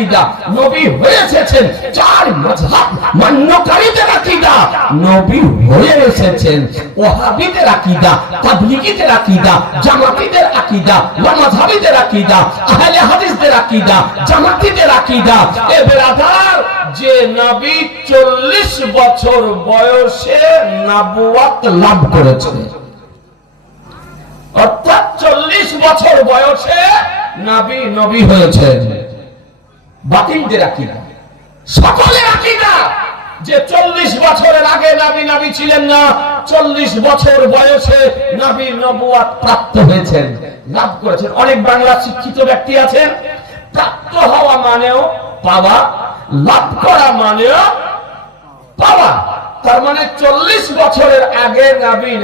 আকীদা, নবী হয়ে এসেছেন চার মাযহাব মান্যকারীদের আকীদা, নবী হয়ে এসেছেন ওয়াহাবিদের আকীদা, তাবলীগীদের আকীদা, জামাতীদের আকীদা, লামাযহাবীদের আকীদা, আহলে হাদিসদের আকীদা, জামাতীদের আকীদা। এ বেরাদার, যে নবী 40 বছর বয়সে নবুয়ত লাভ করেছেন, অর্থাৎ 40 বছর বয়সে নবী হয়েছেন, বাতিলদের আকীদা, সকলের আকীদা যে 40 বছরের আগে নবী ছিলেন না, 40 বছর বয়সে নবীর নবুয়ত প্রাপ্ত হয়েছেন, লাভ করেছেন। অনেক বাংলা শিক্ষিত ব্যক্তি আছেন, প্রাপ্ত হওয়া মানেও পাওয়া, লাভ করা মানেও পাওয়া। তার মানে 40 বছরের আগে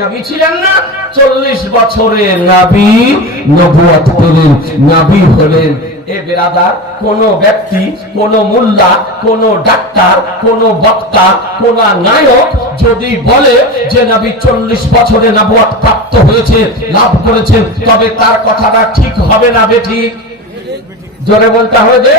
নবী ছিলেন না, 40 বছরে নবী নবুয়ত পেলেন, নবী হলেন। এ বেরাদার, কোন ব্যক্তি, কোন মুল্লা, কোন ডাক্তার, কোন বক্তা, কোন নায়ক যদি বলে যে নবী 40 বছরে নবুয়ত প্রাপ্ত হয়েছে, লাভ করেছেন, তবে তার কথাটা ঠিক হবে না বেঠিক? জোরে বলতে হবে যে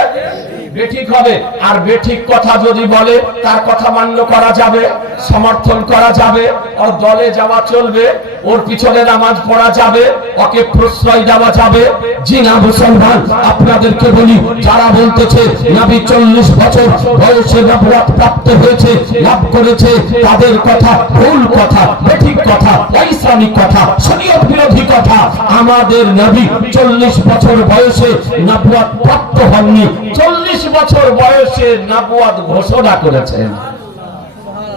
বেঠিক হবে। আর বেঠিক কথা যদি বলে তার কথা মান্য করা যাবে, সমর্থন করা যাবে, ওর দলে যাওয়া চলবে, ওর পিছনে নামাজ পড়া যাবে, ওকে প্রশ্রয় দেওয়া যাবে। জি না মুসলমান, আপনাদেরকে বলি, যারা বলতেছে নবী 40 বছর বয়সে নবুয়ত প্রাপ্ত হয়েছে, লাভ করেছে, তাদের কথা ভুল কথা, বেঠিক কথা, ইসলামিক কথা, শরীয়ত বিরোধী কথা। আমাদের নবী 40 বছর বয়সে নবুয়ত প্রাপ্ত হননি, 40 বছর বয়সে নবুয়ত ঘোষণা করেছেন,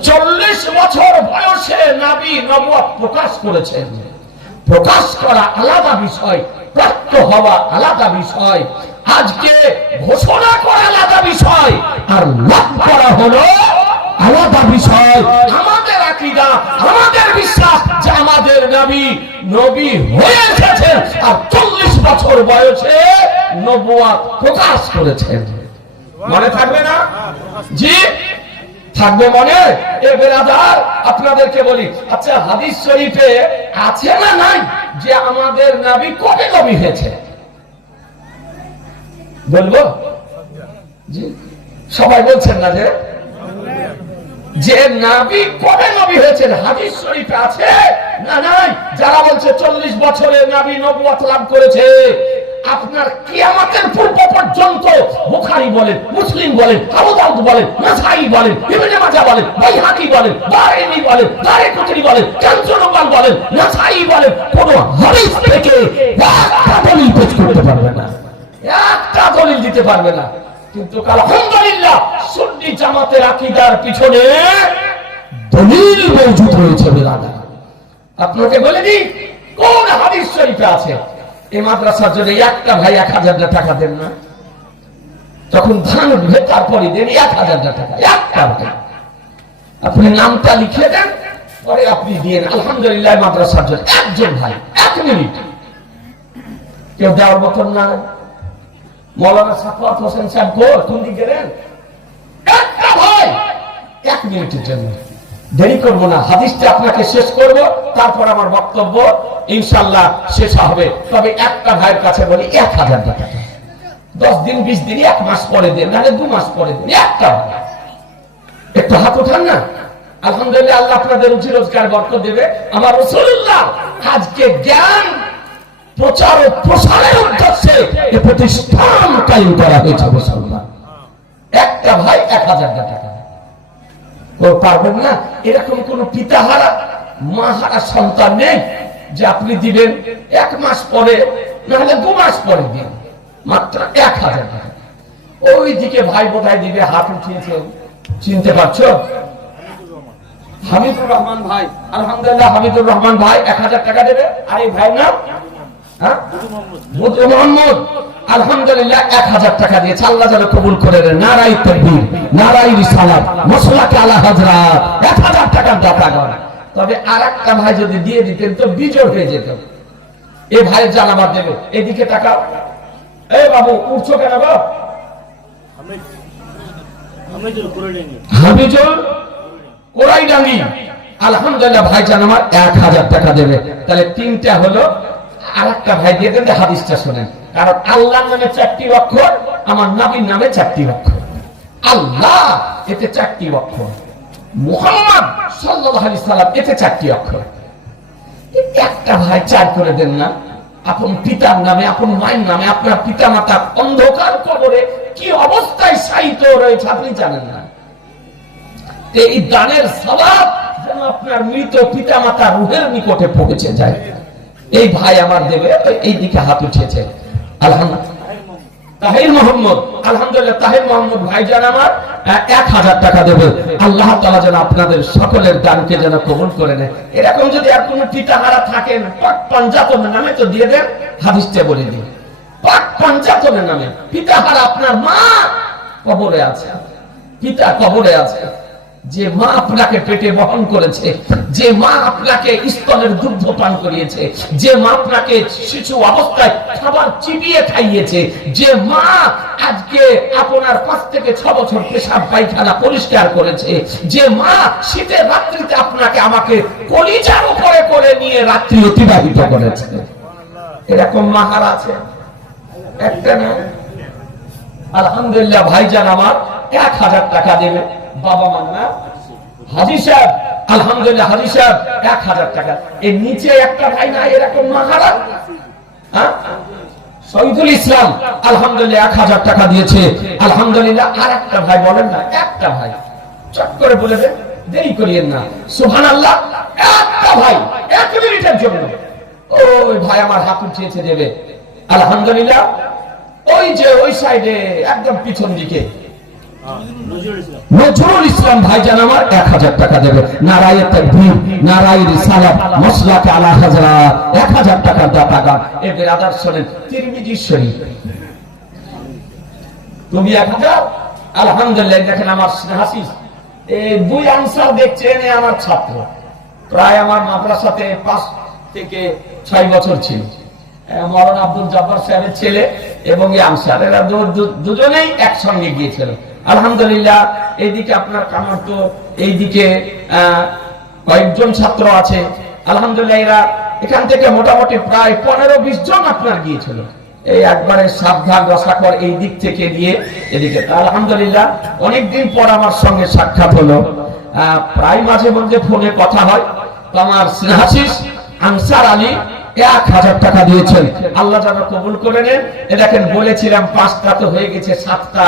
40 বছর বয়সে নবী নবুয়ত প্রকাশ করেছেন। প্রকাশ করা আলাদা বিষয়, প্রাপ্ত হওয়া আলাদা বিষয়। আজকে ঘোষণা করা আলাদা বিষয়, আর লাভ করা হলো আলাদা বিষয়। আমাদের আকীদা, আমাদের বিশ্বাস যে আমাদের নবী হয়ে এসেছেন আর 40 বছর বয়সে নবুয়ত প্রকাশ করেছেন। মনে থাকবে না? জি থাকবে মনে। এ বেরাদার, আপনাদেরকে বলি, আচ্ছা হাদিস শরীফে আছে না নাই যে আমাদের নবী কবে নবী হয়েছে? বলবো? জি সবাই বলছেন না যে নবী কবে নবী হয়েছেন হাদিস শরীফে আছে না নাই? যারা বলছে 40 বছরে নবী নবুয়ত লাভ করেছে, আপনার কিয়ামতের পূর্ব পর্যন্ত বুখারী বলেন, মুসলিম বলেন, আবু দাউদ বলেন, নাসাঈ বলেন, ইবনে মাজাহ বলেন, বাইহাকী বলেন, দারিমি বলেন, দারিকুতনি বলেন, কাঞ্চনবাল বলেন, নাসাঈ বলেন, কোন হাদিস থেকে একটা দলিল পেশ করতে পারবে না, একটা দলিল দিতে পারবে না। কিন্তু আলহামদুলিল্লাহ সুন্নি জামাতের আকীদার পিছনে দলিল মওজুদ রয়েছে। বেরাদার, আপনাকে বলে দিই কোন হাদিস শরীফে আছে এই মাদ্রাসার জন্য একটা ভাই 1000 টাকা দেন না? যখন ধান উঠবে তারপরে দেন 1000 টাকা, একটা ভাই আপনি নামটা লিখে দেন, পরে আপনি দিয়েন। আলহামদুলিল্লাহ মাদ্রাসার জন্য একজন ভাই 1 মিনিট, কেউ দেওয়ার মতন না। মৌলানা সাফওয়াত হোসেন সাহেব কোন দিকে গেলেন? একটা ভাই 1 মিনিটের জন্য। দেরি করবো না, হাদিসটা আপনাকে শেষ করব, তারপর আমার বক্তব্য ইনশাআল্লাহ শেষ হবে। তবে একটা ভাইয়ের কাছে বলি 1000 টাকা, 10 দিন 20 দিন 1 মাস পরে দেন, নাহলে 2 মাস পরে দেন। একটা ভাই একটু হাত উঠান না। আলহামদুলিল্লাহ আল্লাহ আপনাদের রুজি রোজগার বরকত দেবে। আমার রাসূলুল্লাহ আজকে জ্ঞান প্রচার ও প্রসারের উদ্দেশ্যে এই প্রতিষ্ঠান কায়েম করা হয়েছে। মুসলমান একটা ভাই 1000 টাকা পারবেন না? এরকম কোন পিতাহারা মাহারা সন্তান নেই যে আপনি দিবেন 1 মাস পরে, নাহলে 2 মাস পরে দিন, মাত্র 1000 টাকা। ওইদিকে ভাই বোধহয় দিবে, হাত উঠিয়েছে, চিনতে পারছো? হামিদুর রহমান ভাই, আলহামদুলিল্লাহ হামিদুর রহমান ভাই 1000 টাকা দেবে। আর এই ভাই না মোহাম্মদ, আলহামদুলিল্লাহ 1000 টাকা দিয়েছে। আল্লাহ যেন কবুল করে নেন। নারায়ে তাকবীর, নারায়ে রিসালাত, মাসলাকে আলা হযরত, 1000 টাকার দাতাগণ। তবে আরেকটা ভাই যদি দিয়ে দিতেন তো বিজয় হয়ে যেত। এই ভাইয়ের জানাবার দেবে। এদিকে টাকা। এই বাবু উঠছো কেন গো? হামিজুল কোরাইডাঙ্গি, আলহামদুলিল্লাহ ভাই জান আমার 1000 টাকা দেবে। তাহলে 3টা হলো। আরেকটা ভাই দিয়ে দেন, হাদিসটা শোনেন। কারণ আল্লাহর নামে 4টি অক্ষর, আমার নবীর নামে 4টি অক্ষর। আল্লাহ এতে 4টি অক্ষর, মুহাম্মদ সাল্লাল্লাহু আলাইহি সাল্লাম এতে 4টি অক্ষর। একটা ভাই 4 করে দেন না। আপন পিতার নামে, আপন মায়ের নামে আপনার পিতা মাতা অন্ধকার কবরে কি অবস্থায় শায়িত রয়েছে আপনি জানেন না। এই দানের সওয়াব যেন আপনার মৃত পিতা মাতা রূহের নিকটে পৌঁছে যায়। এই ভাই আমার দেবে, এই দিকে হাত উঠিয়েছে। আলহামদুলিল্লাহ তাহির মোহাম্মদ, আলহামদুলিল্লাহ তাহির মোহাম্মদ ভাইজান আমার 1000 টাকা দেবে। আল্লাহ তাআলা যেন আপনাদের সকলের দানকে যেন কবুল করে নেয়। এরকম যদি আর কোনো পিতাহারা থাকেন, পাক পাঞ্জাতনের নামে তো দিয়ে দেন, হাদিসে বলে দিন পাক পাঞ্জাতনের নামে। পিতাহারা আপনার মা কবরে আছে, পিতা কবরে আছে, যে মা আপনাকে পেটে বহন করেছে, যে মা আপনাকে স্তনের দুগ্ধ পান করিয়েছে, যে মা আপনাকে শিশু অবস্থায় খাবার চিবিয়ে খাইয়েছে, যে মা আজকে আপনার 5 থেকে 6 বছর পেশাব পায়খানা পরিষ্কার করেছে, যে মা শীতের রাত্রিতে আপনাকে আমাকে কলিজার উপরে করে নিয়ে রাত্রি অতিবাহিত করেছে। এরকম মাহার আছে একটা না। আলহামদুলিল্লাহ ভাইজান আমার 1000 টাকা দেবে। বাবা মান্না হাজী সাহেব, আলহামদুলিল্লাহ হাজী সাহেব 1000 টাকা। এর নিচে একটা ভাই না এরকম মাহারা, শহীদুল ইসলাম আলহামদুলিল্লাহ 1000 টাকা দিয়েছে। আলহামদুলিল্লাহ আর একটা ভাই বলেন না, একটা ভাই চট করে বলে দেন, দেরি করিয়েন না। সুবহানাল্লাহ, একটা ভাই 1 মিনিটের জন্য ওই ভাই আমার হাত উঠিয়েছে দেবে। আলহামদুলিল্লাহ ওই যে ওই সাইডে একদম পিছন দিকে নজরুল ইসলাম ভাইজান আমার 1000 টাকা দেবে। নারায়ে তাকবীর, নারায়ে রিসালাত, মাসলাক আলা হাজরাত, 1000 টাকার দাতা গান। এই ব্রাদার শুনেন তিরমিজি শরীফ, তুমি 1000। আলহামদুলিল্লাহ দেখেন আমার হাসিস এই 2 আনসার দেখছেন, আমার ছাত্র প্রায় আমার মাদ্রাসাতে 5 থেকে 6 বছর ছিল। মাওলানা আব্দুল জব্বার সাহেবের ছেলে এবং এই আনসার, এরা দুজনেই একসঙ্গে গিয়েছিল। আলহামদুলিল্লাহ এইদিকে আপনার কামারতো, এইদিকে কয়েকজন ছাত্র আছে। আলহামদুলিল্লাহ এরা এখান থেকে মোটামুটি প্রায় 15-20 জন আপনার গিয়েছিল। এই একবারে সাবধান রসাকর এই দিক থেকে দিয়ে এদিকে। আলহামদুলিল্লাহ অনেকদিন পর আমার সঙ্গে সাক্ষাৎ হলো, প্রায় মাঝে মধ্যে ফোনে কথা হয়। তো আমার স্নেহাশিস আনসার আলী 1000 টাকা দিয়েছেন, আল্লাহ যেন কবুল করে নেন। এ দেখেন বলেছিলাম 5টা তো হয়ে গেছে 7টা,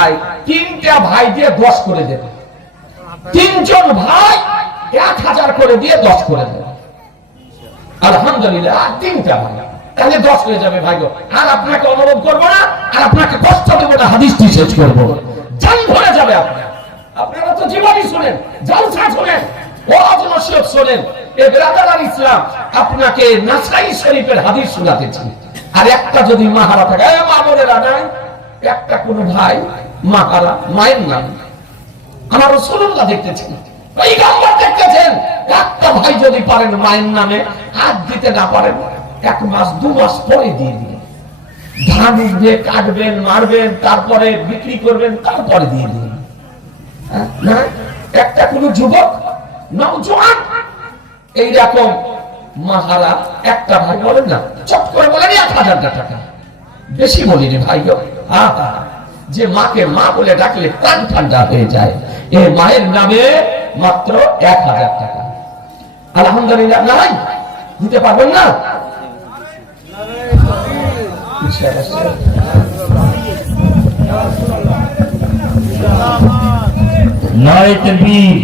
আর 3টা ভাই দিয়ে 10 করে দেবে। 3 জন ভাই 1000 করে দিয়ে 10 করে দেবে। আলহামদুলিল্লাহ আর 3টা ভাই, তাহলে 10 হয়ে যাবে ভাই। আর আপনাকে অনুরোধ করবো না, আর আপনাকে কষ্ট দেবো না, হাদিসটি শেষ করবো, জান ভরে যাবে আপনার। আপনারা তো জীবনই শুনেন, জলসা শুনেন, ওয়াজ নসিহত শুনেন। এই ব্রাদার ইসলাম আপনাকে নাসাই শরীফের হাদিস শোনাতেছি। আর একটা যদি মাহারা থাকে, মা বোনেরা নাই, একটা কোন ভাই মাহারা মায়ের নাম, আমার রাসূলুল্লাহ দেখতেছেন, পয়গম্বর দেখতেছেন, একটা ভাই যদি পারেন মায়ের নামে হাত দিতে না পারেন, 1 মাস 2 মাস পরে দিয়ে দিন। ধান উঠবে, কাটবেন, মারবেন, তারপরে বিক্রি করবেন, তারপরে দিয়ে দিন। না একটা কোন যুবক নওজোয়ান এইরকম মাহারা একটা ভাই বলেন না, চট করে বলেন 1000 টাকা, বেশি বলিনি ভাই। যে মাকে মা বলে ডাকলে প্রাণ ঠান্ডা হয়ে যায়, এই মায়ের নামে মাত্র 1000 টাকা। আলহামদুলিল্লাহ নাই দিতে পারবেন না? নারায়ে তাকবীর।